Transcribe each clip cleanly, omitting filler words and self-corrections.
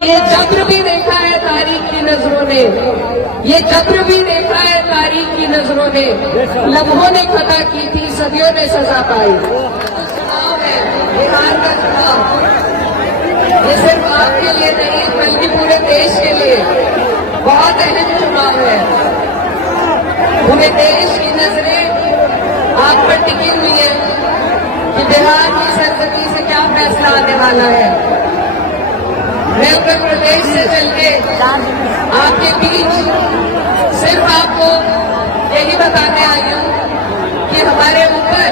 ये चक्र भी देखा है तारीख की नजरों ने, ये चक्र भी देखा है तारीख की नजरों ने। लम्हों ने खता की थी, सदियों ने सजा पाई। चुनाव है बिहार का चुनाव, ये सिर्फ आपके लिए नहीं बल्कि पूरे देश के लिए बहुत अहम चुनाव है। पूरे देश की नजरें आप पर टिकी हुई है कि बिहार की सरजमी से क्या फैसला आने वाला है। मैं उत्तर प्रदेश से चलके आपके बीच सिर्फ आपको यही बताने आई हूं कि हमारे ऊपर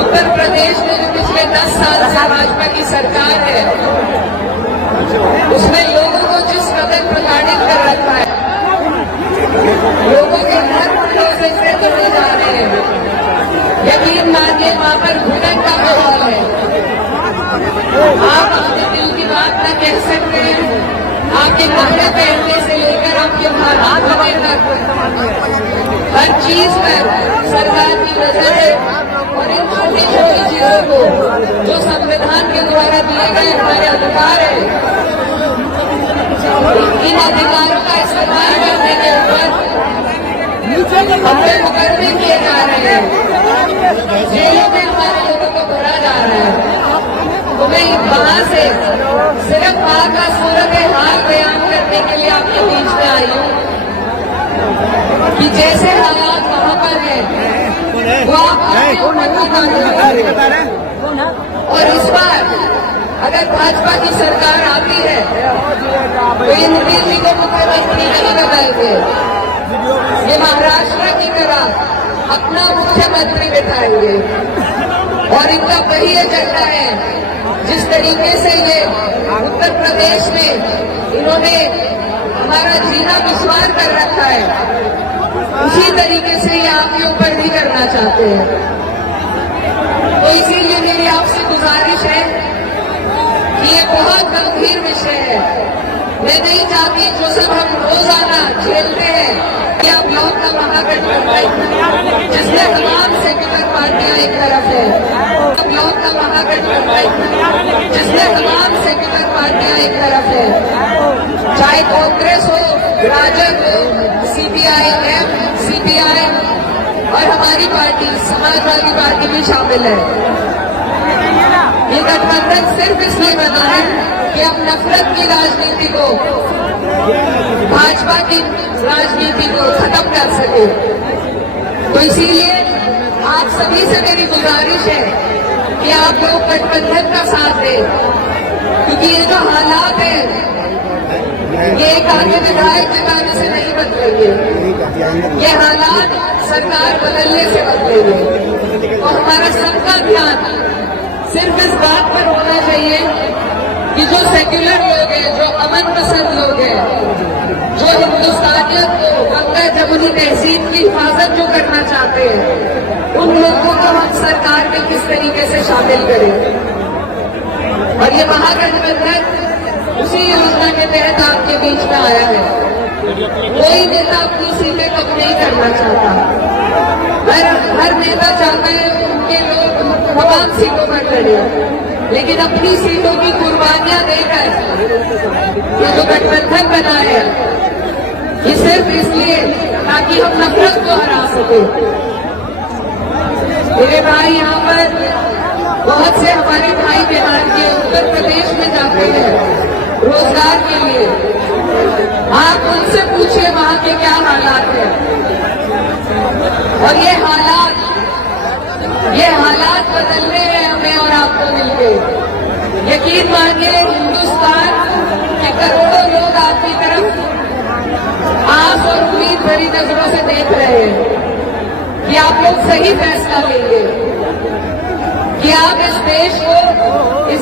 उत्तर प्रदेश में जो पिछले 10 साल से भाजपा की सरकार है उसने लोगों को जिस कदर प्रताड़ित कर रखा है, लोगों के घर भरोसे से तोड़े जा रहे हैं। यकीन मानिए वहां पर घुटन का माहौल है। आप अपने दिल की बात न कह सकते हैं। आपके कपड़े पहनने से लेकर आपके हाथ धोने तक हर चीज पर सरकार की नजर है। और इन छोटी छोटी चीजों को जो संविधान के द्वारा दिए गए हमारे अधिकार है, इन अधिकारों का इस्तेमाल करने के ऊपर हमने मुकदमे किए जा रहे हैं, जेलों में हमारे लोगों को भरा जा रहा है। तो मैं वहां से सिर्फ वहां का सूरत हाल बयान करने के लिए आपके बीच में आई हूं कि जैसे हालात वहां पर है वो आप और इस बार अगर भाजपा की सरकार आती है तो इन दिल्ली को मुख्यमंत्री नहीं बनाएंगे, ये महाराष्ट्र की तरह अपना मुख्यमंत्री बिठाएंगे। और इनका वही एजेंडा है जिस तरीके से ये उत्तर प्रदेश में इन्होंने हमारा जीना दुश्वार कर रखा है, उसी तरीके से ये आपके ऊपर भी करना चाहते हैं। तो इसीलिए मेरी आपसे गुजारिश है कि ये बहुत गंभीर विषय है। मैं नहीं चाहती जो सब हम रोजाना झेलते हैं क्या ब्लॉक का महागठबंधन जिसमें तमाम सेक्युलर पार्टियां एक तरफ है, ब्लॉक का महागठबंधन जिसमें तमाम सेक्युलर पार्टियां एक तरफ है, चाहे कांग्रेस हो, राजद हो, सीपीआई-एम, सीपीआई और हमारी पार्टी समाजवादी पार्टी भी शामिल है। ये गठबंधन सिर्फ इसलिए बना है कि हम नफरत की राजनीति को, भाजपा की राजनीति को खत्म कर सके। तो इसीलिए आप सभी से मेरी गुजारिश है कि आप लोग गठबंधन का साथ दें, क्योंकि ये जो हालात है ये एक आगे विधायक जिताने से नहीं बदलेंगे, ये हालात सरकार बदलने से बदलेंगे। और हमारा सबका ध्यान सिर्फ इस बात पर होना चाहिए कि जो सेक्युलर लोग हैं, जो अमन पसंद लोग हैं, जो हिंदुस्तानियत को, गंगा जमुनी तहसीब की हिफाजत जो करना चाहते हैं, उन लोगों को हम सरकार में किस तरीके से शामिल करें। और ये महागठबंधन उसी योजना के तहत आपके बीच में आया है। कोई नेता अपनी सीटें कम नहीं करना चाहता, हर नेता चाहता है उनके लोग तमाम सीटों पर लड़े, लेकिन अपनी सीटों की कुर्बानियां देकर ये जो गठबंधन बना है ये सिर्फ इसलिए ताकि हम नफरत को हरा सके। मेरे भाई यहाँ पर बहुत से हमारे भाई बिहार के उत्तर प्रदेश में जाते हैं रोजगार के लिए। आप उनसे पूछिए वहां के क्या हालात हैं। और ये हालात बदलने हैं हमें और आपको मिलके। यकीन मानिए हिंदुस्तान के करोड़ों लोग आपकी तरफ आस और उम्मीद भरी नजरों से देख रहे हैं कि आप लोग सही फैसला लेंगे, कि आप इस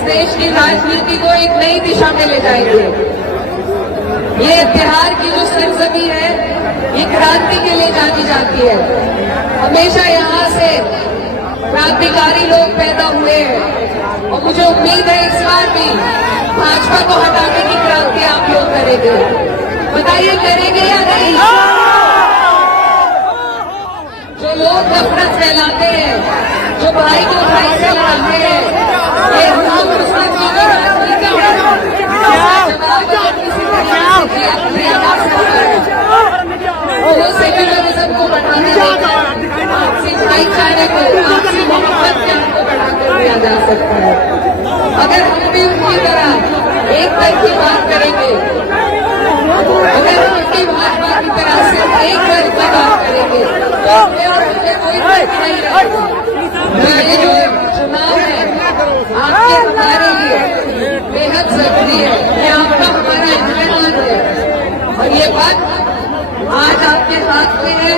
देश की राजनीति को एक नई दिशा में ले जाएंगे। ये बिहार की जो सरजमी है ये क्रांति के लिए जानी जाती है। हमेशा यहाँ से क्रांतिकारी लोग पैदा हुए हैं और मुझे उम्मीद है इस बार भी भाजपा को हटाने की क्रांति आप लोग करेंगे। बताइए करेंगे या नहीं? जो लोग नफरत फैलाते हैं, जो भाई को भाई से लड़ाते हैं, ये हम राजनीति है। एक तरफी बात करेंगे, अगर हम अपनी भाजपा की तरह से एक तरफी बात करेंगे तो अपने और मुझे कोई फर्क नहीं रहेगा। ये जो चुनाव है आपके हमारे लिए बेहद जरूरी है, ये आपका हमारा इम्तिहान है और ये बात आज आपके हाथ में है।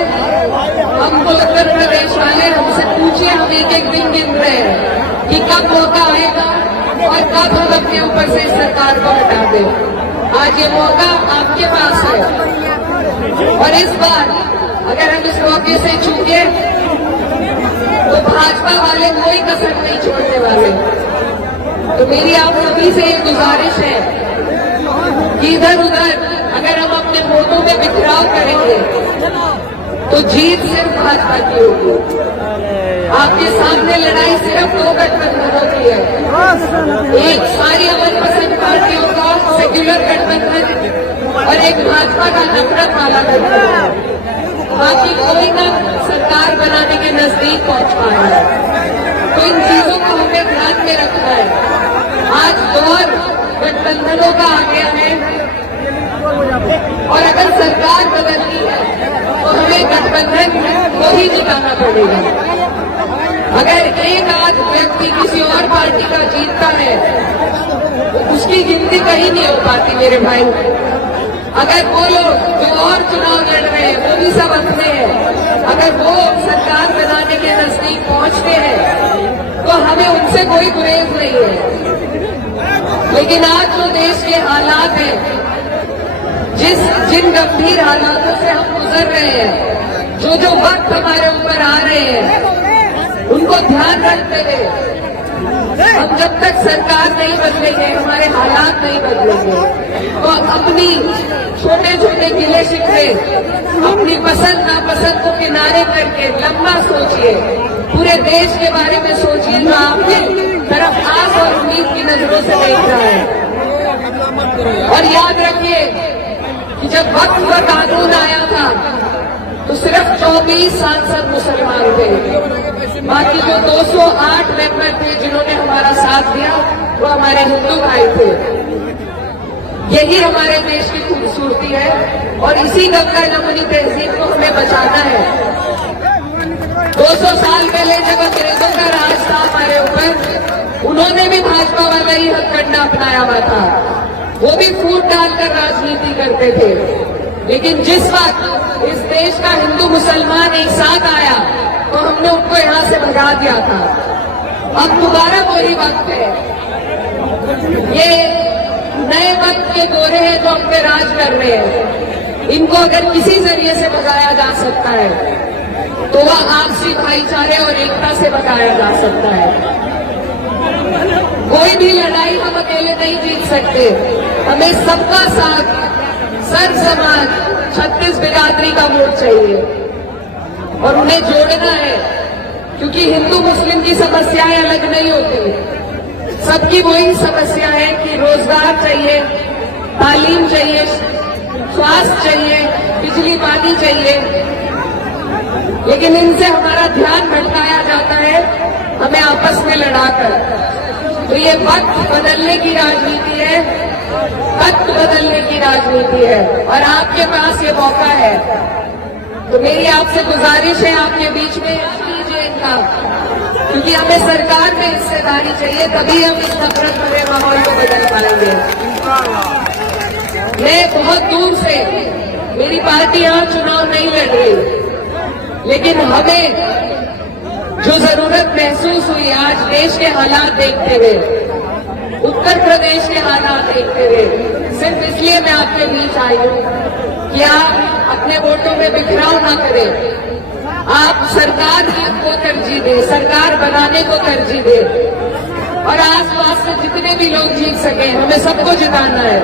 हमको उत्तर प्रदेश वाले हमसे पूछे, हम एक एक दिन गिन रहे हैं कि कब मौका आएगा और कब हम अपने ऊपर से सरकार को हटा दें। आज ये मौका आपके पास है और इस बार अगर हम इस मौके से चूके तो भाजपा वाले कोई कसर नहीं छोड़ने वाले। तो मेरी आप सभी से एक गुजारिश है कि इधर उधर अगर हम अपने वोटों में बिखराव करेंगे तो जीत सिर्फ भाजपा की होगी। आपके सामने लड़ाई सिर्फ दो गठबंधनों की है, एक सारी अमन पसंद पार्टियों का सेक्युलर गठबंधन और एक भाजपा का नफरत वाला गठबंधन। बाकी कोई ना सरकार बनाने के नजदीक पहुंच पाया है, तो इन चीजों को हमें ध्यान में रखना है। आज दौर गठबंधनों का आ गया है और अगर सरकार बदलनी है तो हमें गठबंधन को ही जिताना पड़ेगा। अगर एक आध व्यक्ति किसी और पार्टी का जीतता है तो उसकी गिनती कहीं नहीं हो पाती मेरे भाई। अगर वो लोग जो और चुनाव लड़ रहे हैं वो भी सब अपने हैं, अगर वो सरकार बनाने के नजदीक पहुंचते हैं तो हमें उनसे कोई गुरेज नहीं है। लेकिन आज जो देश के हालात हैं, जिन गंभीर हालातों से हम गुजर रहे हैं, जो वक्त हमारे ऊपर आ रहे हैं, उनको ध्यान रखते हुए हम जब तक सरकार नहीं बदलेंगे, हमारे हालात नहीं बदलेंगे, तो अपनी छोटे छोटे गिले शिकवे, अपनी पसंद नापसंद को किनारे करके लंबा सोचिए, पूरे देश के बारे में सोचिए जो आपकी तरफ आस और उम्मीद की नजरों से देख रहा है। और याद रखिए कि जब वक्त का कानून आया था तो सिर्फ 24 सांसद मुसलमान थे, बाकी जो 208 मेंबर थे जिन्होंने हमारा साथ दिया वो हमारे हिंदू भाई थे। यही हमारे देश की खूबसूरती है और इसी गंगा नमनी तहजीब को हमें बचाना है। 200 साल पहले जब अंग्रेजों का राज था हमारे ऊपर, उन्होंने भी भाजपा वाला ही हथकंडा अपनाया हुआ था, वो भी फूट डालकर राजनीति करते थे। लेकिन जिस वक्त इस देश का हिंदू मुसलमान एक साथ आया तो हमने उनको यहां से भगा दिया था। अब दोबारा वही वक्त है, ये नए वक्त के गोरे हैं जो हम पे राज कर रहे हैं। इनको अगर किसी जरिए से भगाया जा सकता है तो वह आपसी भाईचारे और एकता से भगाया जा सकता है। कोई भी लड़ाई हम अकेले नहीं जीत सकते, हमें सबका साथ, सर्व समाज, 36 बिरादरी का वोट चाहिए और उन्हें जोड़ना है, क्योंकि हिंदू मुस्लिम की समस्याएं अलग नहीं होती। सबकी वही समस्या है कि रोजगार चाहिए, तालीम चाहिए, स्वास्थ्य चाहिए, बिजली पानी चाहिए, लेकिन इनसे हमारा ध्यान भटकाया जाता है हमें आपस में लड़ाकर। तो ये वक्त बदलने की राजनीति है, वक्त बदलने की राजनीति है और आपके पास ये मौका है। तो मेरी आपसे गुजारिश है आपके बीच में कीजिए इनका, क्योंकि हमें सरकार में हिस्सेदारी चाहिए, तभी हम इस नफरत भरे माहौल को बदल पाएंगे। मैं बहुत दूर से, मेरी पार्टी यहाँ चुनाव नहीं लड़ रही, लेकिन हमें जो जरूरत महसूस हुई आज देश के हालात देखते हुए, उत्तर प्रदेश के हालात देखते हुए, सिर्फ इसलिए मैं आपके बीच आई हूँ कि आप अपने वोटों में बिखराव न करें, आप सरकार को तरजीह दें, सरकार बनाने को तरजीह दें और आसपास से जितने भी लोग जीत सके हमें सबको जिताना है,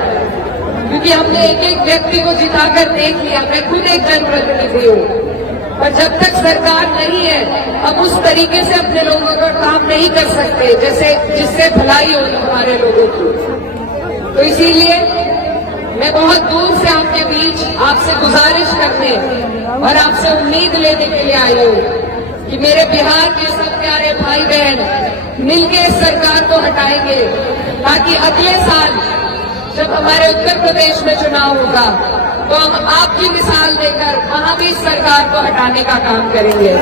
क्योंकि हमने एक एक व्यक्ति को जिताकर देख लिया। मैं खुद एक जनप्रतिनिधि हूँ, पर जब तक सरकार नहीं है हम उस तरीके से अपने लोगों का काम नहीं कर सकते जैसे जिससे भलाई हो हमारे लोगों की। तो इसीलिए मैं बहुत दूर से आपके बीच आपसे गुजारिश करने और आपसे उम्मीद लेने के लिए आई हूँ कि मेरे बिहार के सब प्यारे भाई बहन मिलकर इस सरकार को हटाएंगे, ताकि अगले साल जब हमारे उत्तर प्रदेश में चुनाव होगा तो हम आपकी मिसाल देकर वहां भी इस सरकार को हटाने का काम करेंगे।